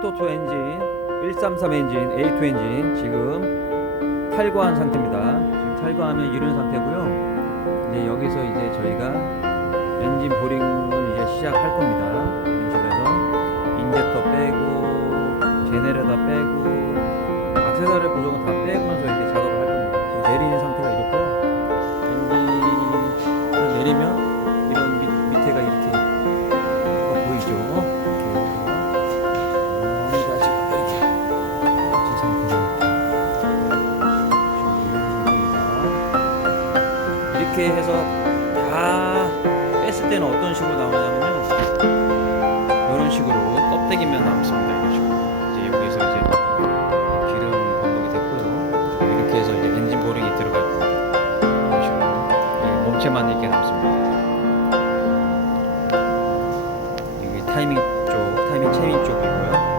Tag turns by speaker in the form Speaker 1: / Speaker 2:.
Speaker 1: 포토2 엔진 133 엔진 A2 엔진 지금 탈거한 상태입니다. 지금 탈거하면 이런 상태고요. 이제 여기서 이제 저희가 엔진 보링을 이제 시작할 겁니다. 이런 식으로 인젝터 빼고 제네레다 빼고 악세사리 부속은 다 빼면서 이렇게 작업을 할 겁니다. 지금 내리는 상태가 이렇고요. 엔진을 내리면 이렇게 해서 다 뺐을 때는 어떤 식으로 나오냐면요. 이런 식으로 껍데기면 남습니다. 이런 식으로. 이제 여기서 이제 기름 공급이 됐고요. 이렇게 해서 이제 엔진 보링이 들어갈 거예요. 이런 식으로. 예, 몸체만 이렇게 남습니다. 여기 타이밍 쪽, 타이밍 체인 쪽이고요.